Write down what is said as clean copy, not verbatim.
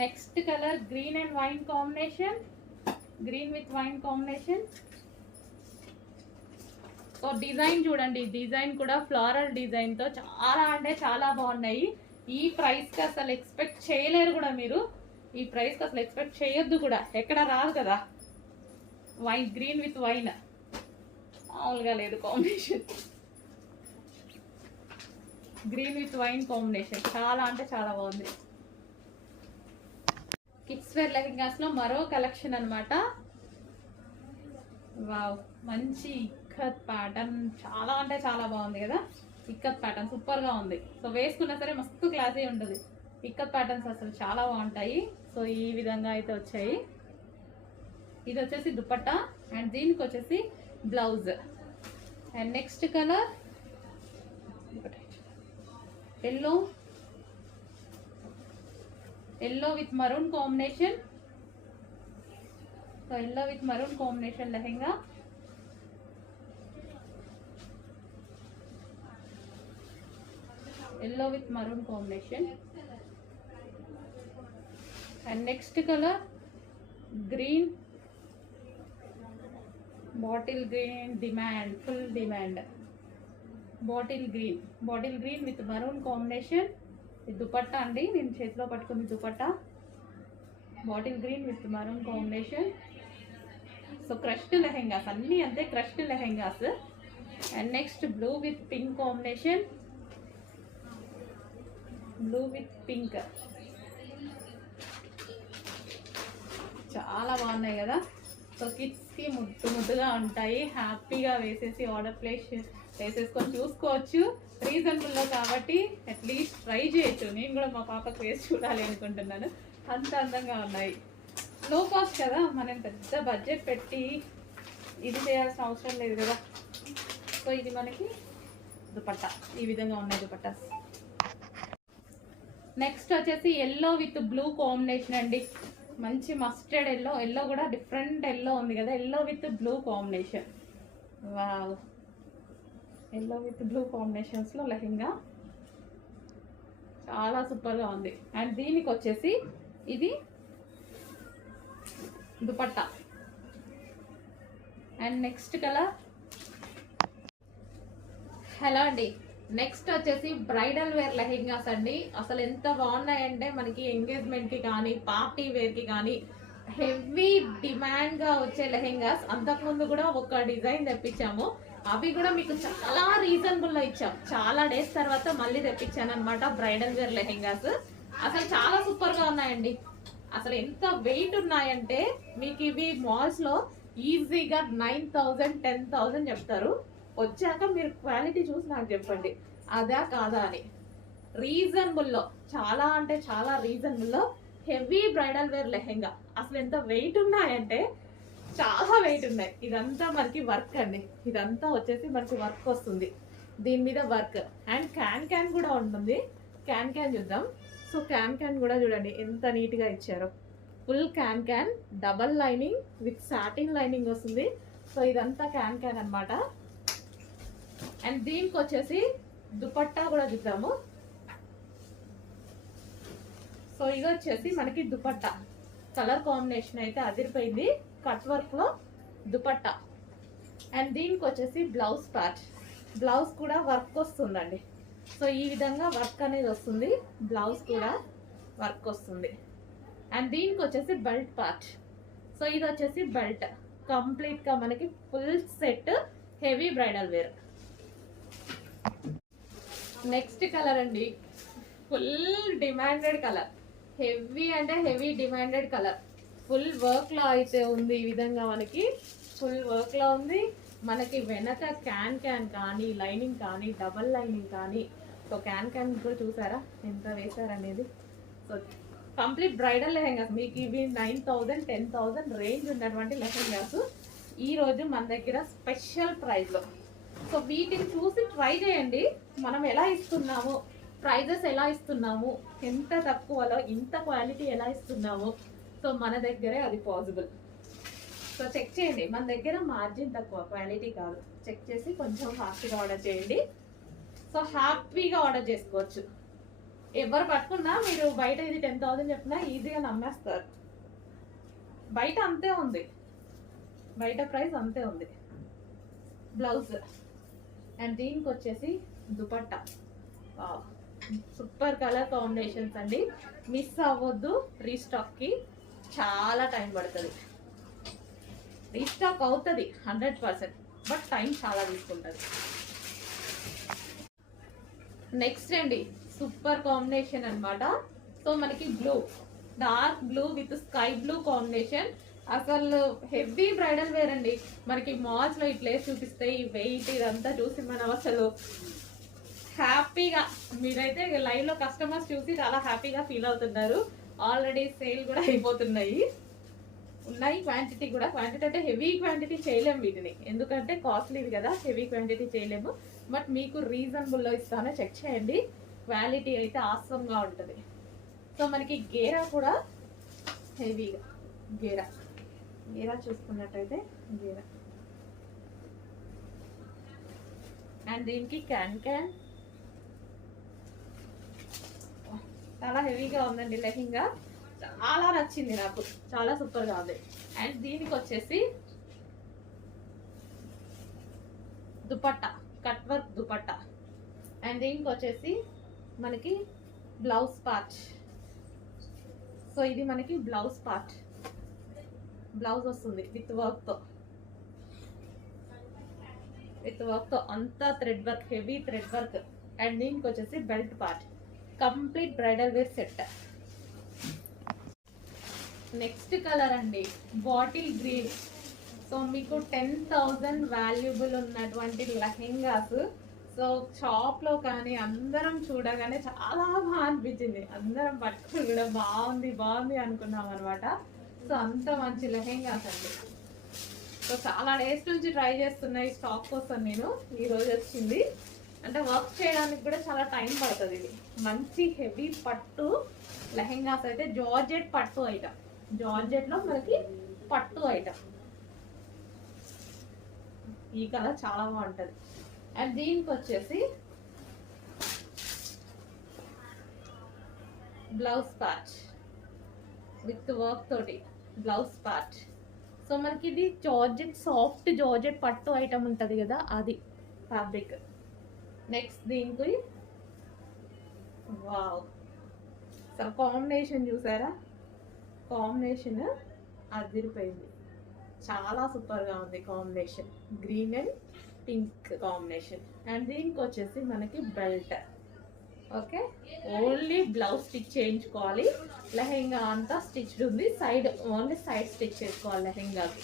Next colour green and wine combination, green with wine combination. So design చూడండి, design కూడా floral డిజైన్తో చాలా అంటే చాలా బాగున్నాయి. ఈ ప్రైస్కి అసలు ఎక్స్పెక్ట్ చేయలేరు కూడా మీరు, ఈ ప్రైస్కి అసలు ఎక్స్పెక్ట్ చేయొద్దు కూడా, ఎక్కడ రాదు కదా. వైన్, గ్రీన్ విత్ వైన్ మామూలుగా లేదు combination. Green with wine combination చాలా అంటే చాలా బాగుంది. కిడ్స్ వేర్ లెహెంగాస్ లో మరో కలెక్షన్ అన్నమాట. వావ్, మంచి ఇక్కత్ ప్యాటర్న్, చాలా అంటే చాలా బాగుంది కదా. ఇక్కత్ ప్యాటర్న్ సూపర్ గా ఉంది. సో వేసుకున్నా సరే మస్తు క్లాసీ ఉంటుంది. ఇక్కత్ ప్యాటర్న్స్ అసలు చాలా బాగుంటాయి. సో ఈ విధంగా అయితే వచ్చాయి. ఇది వచ్చేసి దుపట్టా అండ్ దీనికి వచ్చేసి blouse. And next colour yellow, yellow with maroon combination. So yellow with maroon combination lehenga. Yellow with maroon combination. And next colour green, bottle green, demand, full demand. Bottle green, bottle green with maroon combination. ఇది దుపట్టా అండి, నేను చేతిలో పట్టుకుంది dupatta. Bottle green with maroon combination. So crushed lehengas అన్నీ అంతే, crushed lehengas. And next blue with pink combination, blue with pink. చాలా బాగున్నాయి కదా. సో కిడ్స్కి ముద్దు ముద్దుగా ఉంటాయి, హ్యాపీగా వేసేసి ఆర్డర్ ప్లేస్ వేసేసుకొని చూసుకోవచ్చు. రీజనబుల్లో కాబట్టి అట్లీస్ట్ ట్రై చేయొచ్చు. నేను కూడా మా పాపకు వేసి చూడాలి అనుకుంటున్నాను, అంత అందంగా ఉన్నాయి. లో కాస్ట్ కదా, మనం పెద్ద బడ్జెట్ పెట్టి ఇది చేయాల్సిన అవసరం లేదు కదా. సో ఇది మనకి దుపట్టా, ఈ విధంగా ఉన్నాయి దుపట్టాస్. నెక్స్ట్ వచ్చేసి ఎల్లో విత్ బ్లూ కాంబినేషన్ అండి. మంచి మస్టర్డ్ ఎల్లో, ఎల్లో కూడా డిఫరెంట్ ఎల్లో ఉంది కదా, yellow with blue combination. Wow, yellow with blue కాంబినేషన్స్లో లెహెంగా చాలా సూపర్గా ఉంది. అండ్ దీనికి వచ్చేసి ఇది dupatta. And next colour, hello అండి, నెక్స్ట్ వచ్చేసి బ్రైడల్ వేర్ లెహెంగాస్ అండి. అసలు ఎంత బాగున్నాయంటే మనకి ఎంగేజ్మెంట్కి కానీ పార్టీ వేర్కి కానీ హెవీ డిమాండ్గా వచ్చే లెహెంగాస్. అంతకుముందు కూడా ఒక డిజైన్ తెప్పించాము, అవి కూడా మీకు చాలా రీజనబుల్లో ఇచ్చాం. చాలా డేస్ తర్వాత మళ్ళీ తెప్పించాను అనమాట బ్రైడల్ వేర్ లెహెంగాస్. అసలు చాలా సూపర్గా ఉన్నాయండి. అసలు ఎంత వెయిట్ ఉన్నాయంటే మీకు ఇవి మాల్స్లో ఈజీగా 9,000 10,000 చెప్తారు. వచ్చాక మీరు క్వాలిటీ చూసి నాకు చెప్పండి అదా కాదా అని. రీజనబుల్లో, చాలా అంటే చాలా రీజనబుల్లో హెవీ బ్రైడల్ వేర్ లెహెంగా. అసలు ఎంత వెయిట్ ఉన్నాయంటే చాలా వెయిట్ ఉన్నాయి. ఇదంతా మనకి వర్క్ అండి, ఇదంతా వచ్చేసి మనకి వర్క్ వస్తుంది దీని మీద వర్క్. అండ్ క్యాన్ కూడా ఉంటుంది. క్యాన్ చూద్దాం. సో క్యాన్ కూడా చూడండి ఎంత నీట్గా ఇచ్చారో. Full can, double lining with satin lining వస్తుంది. సో ఇదంతా క్యాన్ అన్నమాట. అండ్ దీనికి వచ్చేసి దుపట్టా కూడా చూద్దాము. సో ఇది వచ్చేసి మనకి దుపట్టా కలర్ కాంబినేషన్ అయితే అదిరిపోయింది, కట్ వర్క్ లో దుపట్టా. అండ్ దీనికి వచ్చేసి బ్లౌజ్ పార్ట్, బ్లౌజ్ కూడా వర్క్ వస్తుందండి. సో ఈ విధంగా వర్క్ అనేది వస్తుంది, బ్లౌజ్ కూడా వర్క్ వస్తుంది. అండ్ దీనికి వచ్చేసి బెల్ట్ పార్ట్. సో ఇది వచ్చేసి బెల్ట్, కంప్లీట్ గా మనకి full set heavy bridal wear. Next colour అండి, ఫుల్ డిమాండెడ్ కలర్, హెవీ అంటే heavy demanded colour. Full work లో అయితే ఉంది, ఈ విధంగా మనకి ఫుల్ వర్క్ లో ఉంది. మనకి వెనక క్యాన్ కానీ లైనింగ్ కానీ డబల్ లైనింగ్ కానీ. సో క్యాన్ కూడా చూసారా ఎంత వేసారనేది. సో కంప్లీట్ బ్రైడల్ లెహెంగాస్ మీకు ఇవి 9,000 10,000 రేంజ్ ఉన్నటువంటి లెహెంగాస్ ఈరోజు మన దగ్గర స్పెషల్ ప్రైస్లో. సో వీటిని చూసి ట్రై చేయండి, మనం ఎలా ఇస్తున్నాము, ప్రైజెస్ ఎలా ఇస్తున్నాము, ఎంత తక్కువలో ఇంత క్వాలిటీ ఎలా ఇస్తున్నాము. సో మన దగ్గరే అది పాసిబుల్. సో చెక్ చేయండి, మన దగ్గర మార్జిన్ తక్కువ, క్వాలిటీ కాదు. చెక్ చేసి కొంచెం ఫాస్ట్గా ఆర్డర్ చేయండి. సో హ్యాపీగా ఆర్డర్ చేసుకోవచ్చు. ఎవరు పట్టుకున్నా మీరు బయట ఇది 10,000 చెప్పినా ఈజీగా నమ్మేస్తారు. బయట అంతే ఉంది, బయట ప్రైస్ అంతే ఉంది. బ్లౌజ్ అండ్ దీనికి వచ్చేసి దుపట్టా. సూపర్ కలర్ కాంబినేషన్స్ అండి, మిస్ అవ్వద్దు. రీస్టాక్కి చాలా టైం పడుతుంది, రీస్టాక్ అవుతుంది 100%, బట్ టైం చాలా తీసుకుంటుంది. నెక్స్ట్ అండి సూపర్ కాంబినేషన్ అన్నమాట. సో మనకి blue, dark blue with sky blue combination. అసలు హెవీ బ్రైడల్ వేర్ అండి. మనకి మాల్స్ లో ఇట్లా చూపిస్తే ఈ వెయిట్ ఇదంతా చూసి మనం అసలు హ్యాపీగా, మీరైతే లైవ్ లో కస్టమర్స్ చూసి చాలా హ్యాపీగా ఫీల్ అవుతున్నారు. ఆల్రెడీ సేల్ కూడా అయిపోతున్నాయి, ఉన్నాయి క్వాంటిటీ కూడా. క్వాంటిటీ అంటే హెవీ క్వాంటిటీ చేయలేము వీటిని, ఎందుకంటే కాస్ట్లీది కదా, హెవీ క్వాంటిటీ చేయలేము. బట్ మీకు రీజనబుల్లో ఇస్తానో చెక్ చేయండి, క్వాలిటీ అయితే ఆసంగా ఉంటుంది. సో మనకి గేరా కూడా హెవీగా, గేరా గేరా చూసుకున్నట్టయితే గేరా అండ్ దీనికి క్యాన్ క్యాన్ చాలా హెవీగా ఉందండి. లెహంగా చాలా నచ్చింది నాకు, చాలా సూపర్గా ఉంది. అండ్ దీనికి వచ్చేసి dupatta, cut work dupatta. And దీనికి వచ్చేసి మనకి బ్లౌజ్ పార్ట్. సో ఇది మనకి బ్లౌజ్ పార్ట్, బ్లౌజ్ వస్తుంది విత్ వర్క్తో, అంతా thread work, heavy thread work. And దీనికి వచ్చేసి belt part, complete bridal wear set. Next colour అండి బాటిల్ గ్రీన్. సో మీకు 10,000 వాల్యుబుల్ ఉన్నటువంటి లెహెంగాస్. సో షాప్లో కానీ అందరం చూడగానే చాలా బాగా అనిపించింది, అందరం పట్టుకుని కూడా బాగుంది అనుకున్నాం అనమాట. సో అంత మంచి లెహెంగాస్ అండి. సో చాలా డేస్ నుంచి ట్రై చేస్తున్నా ఈ స్టాక్ కోసం నేను, ఈరోజు వచ్చింది. అంటే వర్క్ చేయడానికి కూడా చాలా టైం పడుతుంది. ఇది మంచి హెవీ పట్టు లెహెంగాస్ అయితే, జార్జెట్ పట్టు ఐటమ్, జార్జెట్లో మనకి పట్టు ఐటమ్. ఈ కలర్ చాలా బాగుంటుంది. అండ్ దీనికి వచ్చేసి బ్లౌజ్ పార్ట్ విత్ వర్క్ తోటి బ్లౌజ్ పార్ట్. సో మనకి ఇది జార్జెట్, సాఫ్ట్ జార్జెట్ పట్టు ఐటమ్ ఉంటుంది కదా, అది ఫ్యాబ్రిక్. నెక్స్ట్ దీనికి వావ్, అసలు కాంబినేషన్ చూసారా, కాంబినేషన్ అదిరిపోయింది, చాలా సూపర్గా ఉంది combination. Green and pink combination. And దీనికి వచ్చేసి మనకి belt. Okay, only blouse stitch చేయించుకోవాలి, లెహెంగా అంతా స్టిచ్డ్ ఉంది. సైడ్ ఓన్లీ సైడ్ స్టిచ్ చేసుకోవాలి లెహెంగాకి.